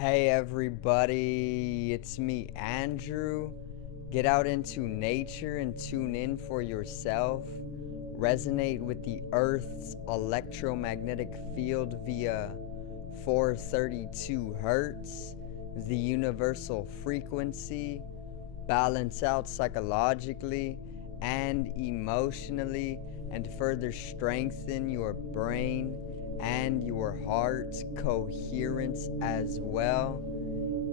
Hey everybody, it's me, Andrew. Get out into nature and tune in for yourself. Resonate with the Earth's electromagnetic field via 432 Hertz, the universal frequency. Balance out psychologically and emotionally, and further strengthen your brain and your heart's coherence as well.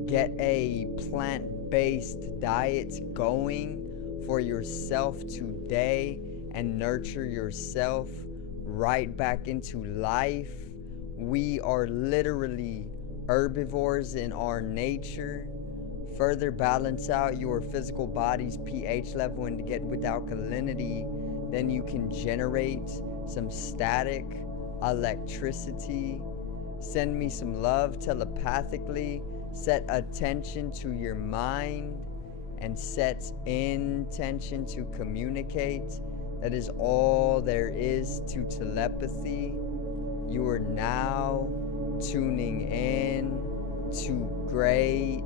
Get a plant-based diet going for yourself today and nurture yourself right back into life. We are literally herbivores in our nature. Further balance out your physical body's pH level and get with alkalinity, then you can generate some static electricity. Send me some love telepathically. Set attention to your mind and set intention to communicate. That is all there is to telepathy. You are now tuning in to great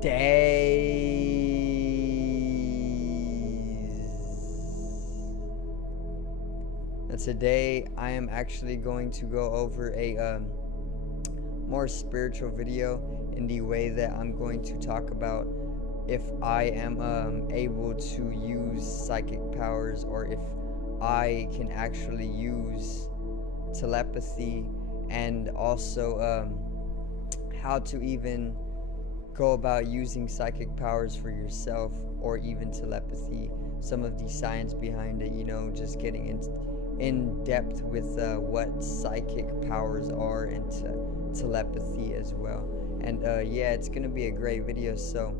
days. Now today I am actually going to go over a more spiritual video in the way that I'm going to talk about if I am able to use psychic powers, or if I can actually use telepathy, and also how to even go about using psychic powers for yourself, or even telepathy, some of the science behind it, just getting in depth with what psychic powers are, and telepathy as well. And yeah, it's gonna be a great video, so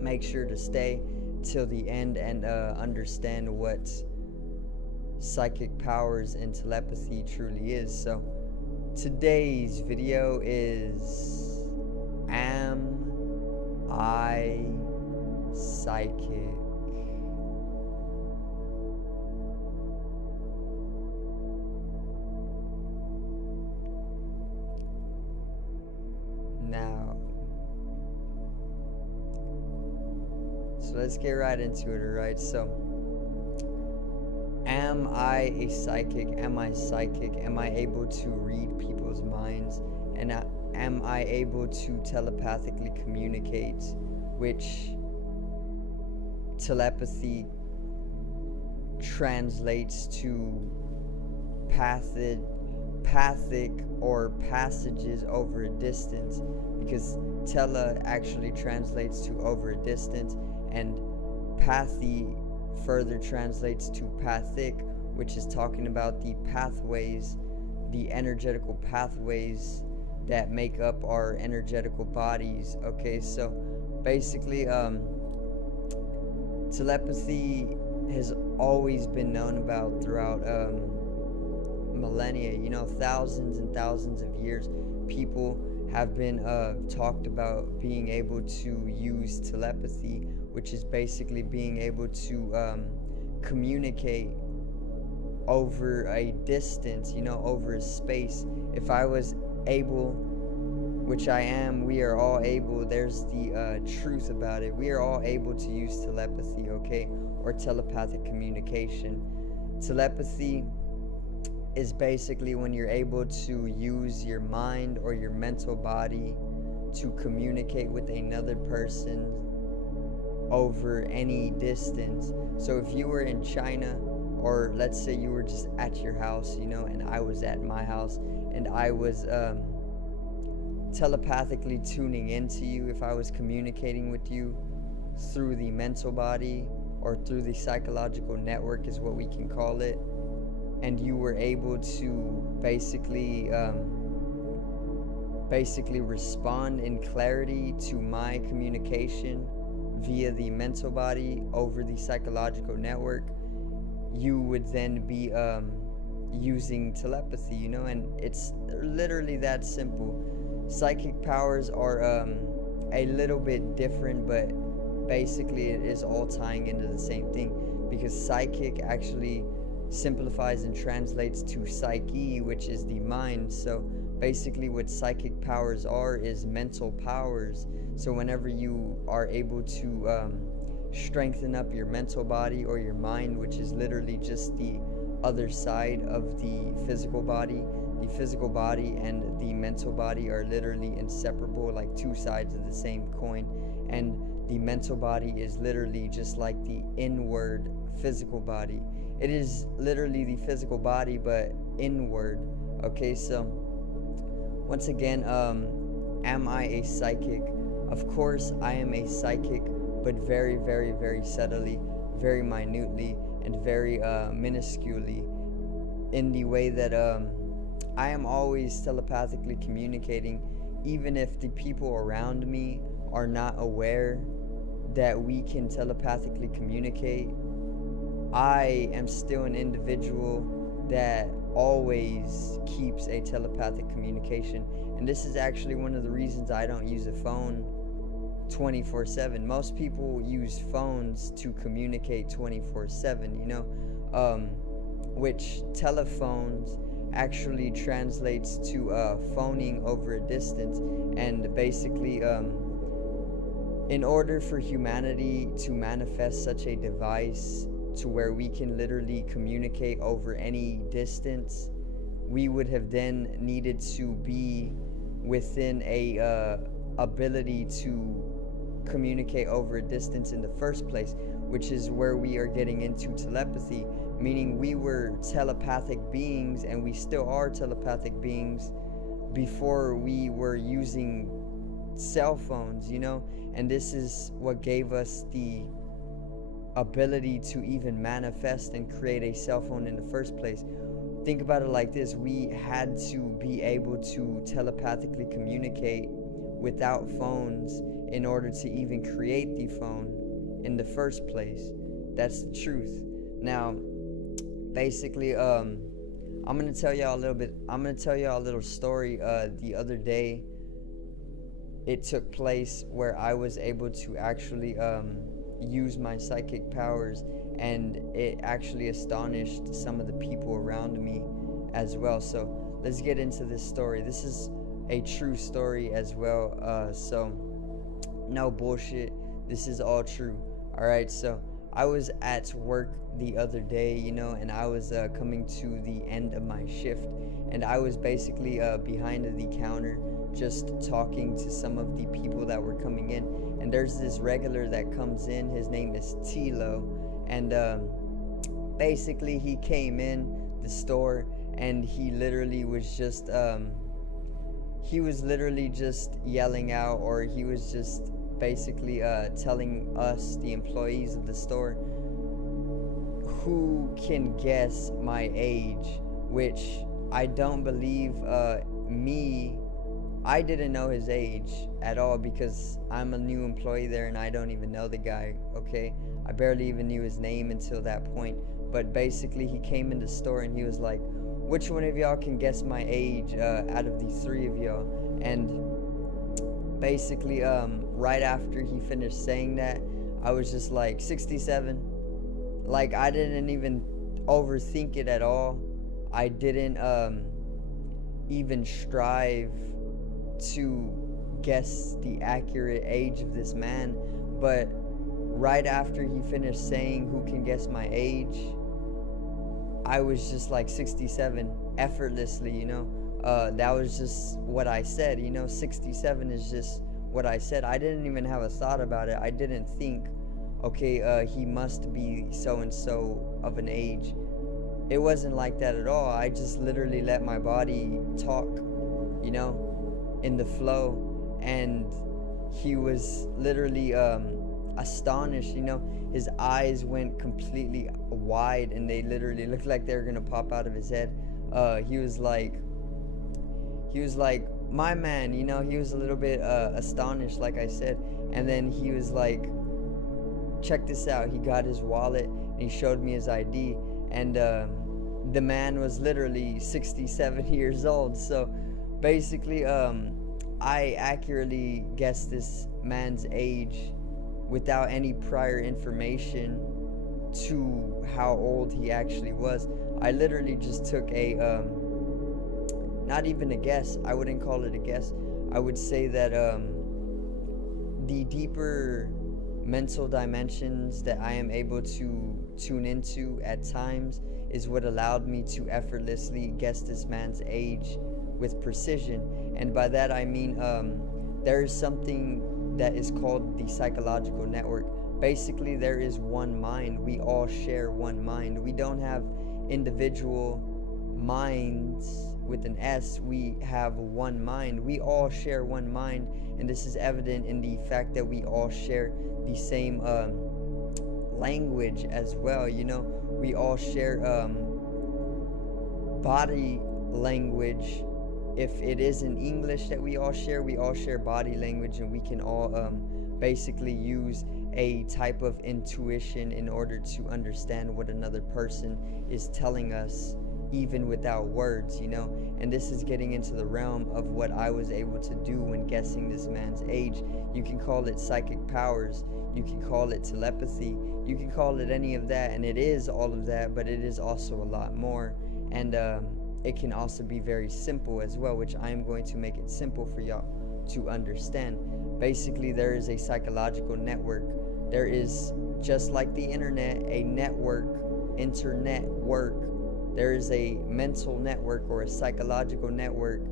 make sure to stay till the end and understand what psychic powers and telepathy truly is. So today's video is, am I psychic? Now, so let's get right into it, alright? So, am I a psychic? Am I psychic? Am I able to read people's minds? And am I able to telepathically communicate? Which telepathy translates to pathic or passages over a distance, because tele actually translates to over a distance, and pathy further translates to pathic, which is talking about the pathways, the energetical pathways that make up our energetical bodies. Okay, so basically telepathy has always been known about throughout millennia, thousands and thousands of years. People have been talked about being able to use telepathy, which is basically being able to communicate over a distance, over a space. If I was able, which I am, we are all able, there's the truth about it, we are all able to use telepathy, okay, or telepathic communication. Telepathy is basically when you're able to use your mind or your mental body to communicate with another person over any distance. So if you were in China, or let's say you were just at your house, and I was at my house, and I was telepathically tuning into you, if I was communicating with you through the mental body or through the psychological network is what we can call it, and you were able to basically respond in clarity to my communication via the mental body over the psychological network, you would then be using telepathy, and it's literally that simple. Psychic powers are a little bit different, but basically it is all tying into the same thing, because psychic actually simplifies and translates to psyche, which is the mind. So basically what psychic powers are is mental powers. So whenever you are able to strengthen up your mental body or your mind, which is literally just the other side of the physical body, the physical body and the mental body are literally inseparable, like two sides of the same coin. And the mental body is literally just like the inward physical body. It is literally the physical body, but inward. Okay, so once again, am I a psychic? Of course, I am a psychic, but very, very, very subtly, very minutely, and very minusculely, in the way that I am always telepathically communicating, even if the people around me are not aware that we can telepathically communicate. I am still an individual that always keeps a telepathic communication. And this is actually one of the reasons I don't use a phone 24/7. Most people use phones to communicate 24/7, you know, which telephones actually translates to phoning over a distance. And basically, in order for humanity to manifest such a device to where we can literally communicate over any distance, we would have then needed to be within a ability to communicate over a distance in the first place, which is where we are getting into telepathy, meaning we were telepathic beings, and we still are telepathic beings before we were using cell phones, you know. And this is what gave us the ability to even manifest and create a cell phone in the first place. Think about it like this: we had to be able to telepathically communicate without phones in order to even create the phone in the first place. That's the truth. Now, basically, I'm gonna tell y'all a little story. The other day, it took place where I was able to actually use my psychic powers, and it actually astonished some of the people around me as well. So let's get into this story. This is a true story as well. So no bullshit. This is all true. All right. So I was at work the other day, you know, and I was coming to the end of my shift, and I was basically behind the counter just talking to some of the people that were coming in. And there's this regular that comes in. His name is Tilo, and basically he came in the store, and he literally was just yelling out, or he was just basically telling us, the employees of the store, who can guess my age, which I don't believe I didn't know his age at all, because I'm a new employee there and I don't even know the guy, okay? I barely even knew his name until that point. But basically, he came in the store and he was like, which one of y'all can guess my age out of the three of y'all? And basically, right after he finished saying that, I was just like, 67. Like, I didn't even overthink it at all. I didn't even strive to guess the accurate age of this man. But right after he finished saying, who can guess my age, I was just like, 67, effortlessly, you know. That was just what I said, you know. 67 is just what I said. I didn't even have a thought about it. I didn't think, okay, he must be so and so of an age. It wasn't like that at all. I just literally let my body talk, you know, in the flow. And he was literally astonished, you know. His eyes went completely wide, and they literally looked like they were gonna pop out of his head. He was like, my man, you know. He was a little bit astonished, like I said. And then he was like, check this out. He got his wallet and he showed me his ID, and the man was literally 67 years old. So basically, I accurately guessed this man's age without any prior information to how old he actually was. I literally just took a not even a guess. I wouldn't call it a guess. I would say that the deeper mental dimensions that I am able to tune into at times is what allowed me to effortlessly guess this man's age with precision. And by that I mean there is something that is called the psychological network. Basically, there is one mind. We all share one mind. We don't have individual minds with an S. We have one mind. We all share one mind, and this is evident in the fact that we all share the same language as well. You know, we all share body language. If it is in English that we all share body language, and we can all basically use a type of intuition in order to understand what another person is telling us, even without words, you know. And this is getting into the realm of what I was able to do when guessing this man's age. You can call it psychic powers, you can call it telepathy, you can call it any of that, and it is all of that, but it is also a lot more. And it can also be very simple as well, which I am going to make it simple for y'all to understand. Basically, there is a psychological network. There is, just like the internet, a network, internet work. There is a mental network or a psychological network,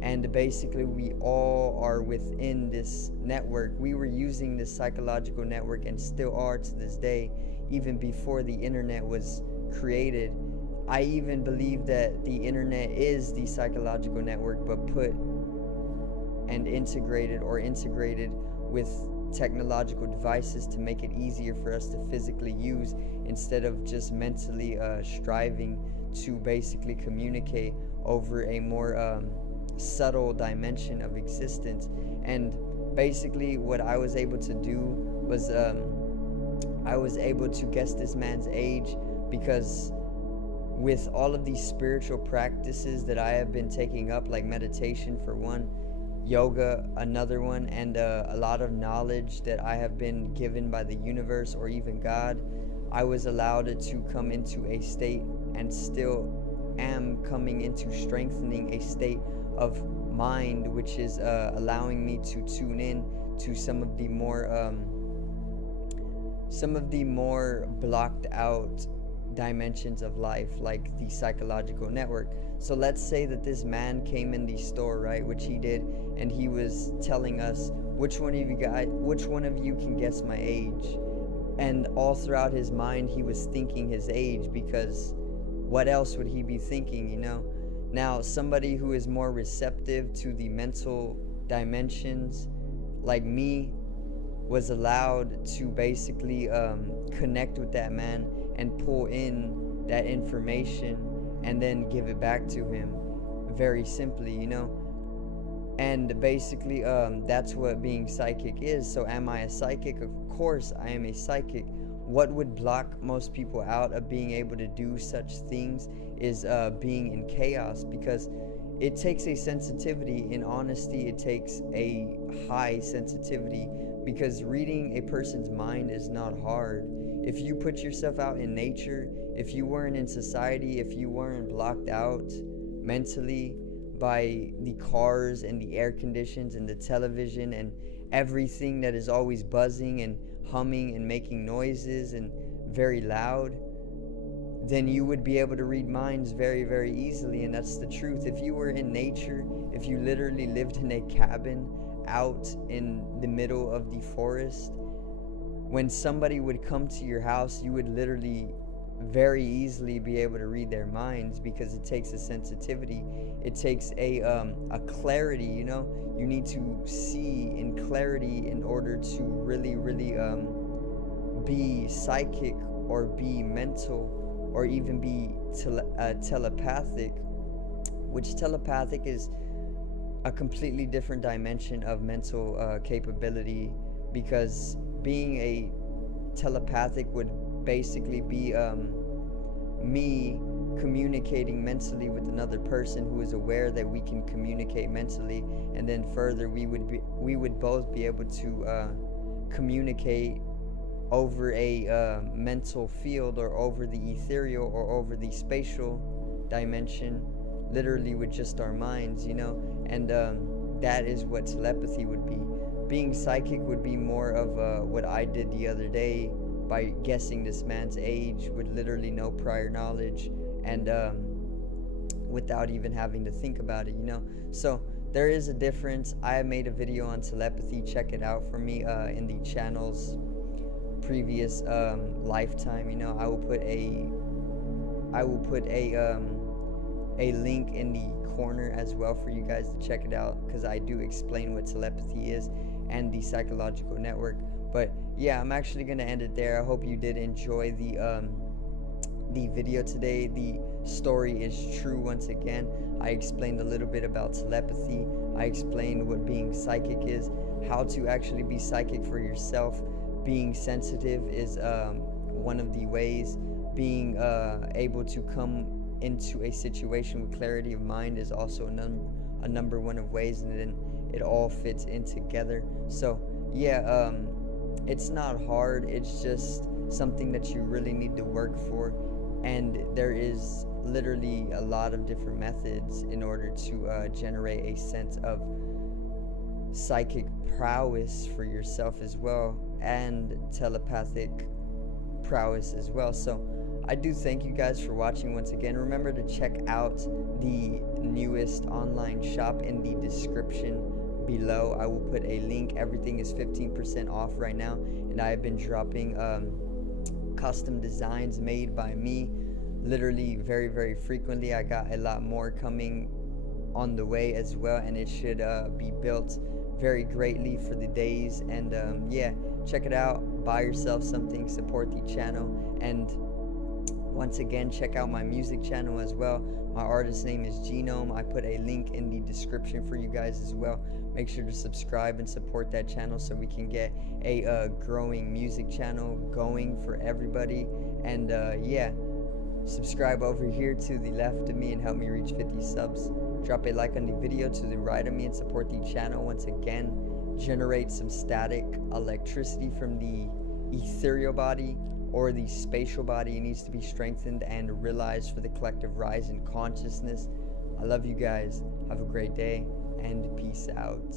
and basically we all are within this network. We were using this psychological network and still are to this day, even before the internet was created. I even believe that the internet is the psychological network, but put and integrated with technological devices to make it easier for us to physically use, instead of just mentally striving to basically communicate over a more subtle dimension of existence. And basically what I was able to do was I was able to guess this man's age because with all of these spiritual practices that I have been taking up, like meditation for one, yoga another one, and a lot of knowledge that I have been given by the universe or even God, I was allowed to come into a state, and still am coming into strengthening a state of mind, which is allowing me to tune in to some of the more blocked out dimensions of life, like the psychological network. So let's say that this man came in the store, right, which he did, and he was telling us, which one of you can guess my age? And all throughout his mind he was thinking his age, because what else would he be thinking, you know? Now, somebody who is more receptive to the mental dimensions, like me, was allowed to basically connect with that man and pull in that information and then give it back to him very simply, you know. And basically that's what being psychic is. So am I a psychic? Of course I am a psychic. What would block most people out of being able to do such things is being in chaos, because it takes a sensitivity. In honesty, it takes a high sensitivity, because reading a person's mind is not hard. If you put yourself out in nature, if you weren't in society, if you weren't blocked out mentally by the cars and the air conditions and the television and everything that is always buzzing and humming and making noises and very loud, then you would be able to read minds very, very easily. And that's the truth. If you were in nature, if you literally lived in a cabin out in the middle of the forest, when somebody would come to your house, you would literally very easily be able to read their minds, because it takes a sensitivity, it takes a clarity, you know. You need to see in clarity in order to really be psychic or be mental or even be telepathic, which telepathic is a completely different dimension of mental capability, because being a telepathic would basically be me communicating mentally with another person who is aware that we can communicate mentally, and then further we would both be able to communicate over a mental field, or over the ethereal, or over the spatial dimension literally with just our minds, and that is what telepathy would be. Being psychic would be more of what I did the other day by guessing this man's age with literally no prior knowledge, and without even having to think about it. So there is a difference. I made a video on telepathy. Check it out for me in the channel's previous lifetime. I will put a link in the corner as well for you guys to check it out, because I do explain what telepathy is and the psychological network. But yeah, I'm actually gonna end it there. I hope you did enjoy the video today. The story is true. Once again, I explained a little bit about telepathy. I explained what being psychic is, how to actually be psychic for yourself. Being sensitive is one of the ways. Being able to come into a situation with clarity of mind is also a number one of ways, and then it all fits in together. So yeah, it's not hard. It's just something that you really need to work for, and there is literally a lot of different methods in order to generate a sense of psychic prowess for yourself as well, and telepathic prowess as well. So I do thank you guys for watching once again. Remember to check out the newest online shop in the description below. I will put a link. Everything is 15% off right now, and I have been dropping custom designs made by me literally very, very frequently. I got a lot more coming on the way as well, and it should be built very greatly for the days. And yeah, check it out, buy yourself something, support the channel, and once again, check out my music channel as well. My artist name is Genome. I put a link in the description for you guys as well. Make sure to subscribe and support that channel so we can get a growing music channel going for everybody. And yeah, subscribe over here to the left of me and help me reach 50 subs. Drop a like on the video to the right of me and support the channel. Once again, generate some static electricity from the ethereal body or the spatial body. It needs to be strengthened and realized for the collective rise in consciousness. I love you guys. Have a great day and peace out.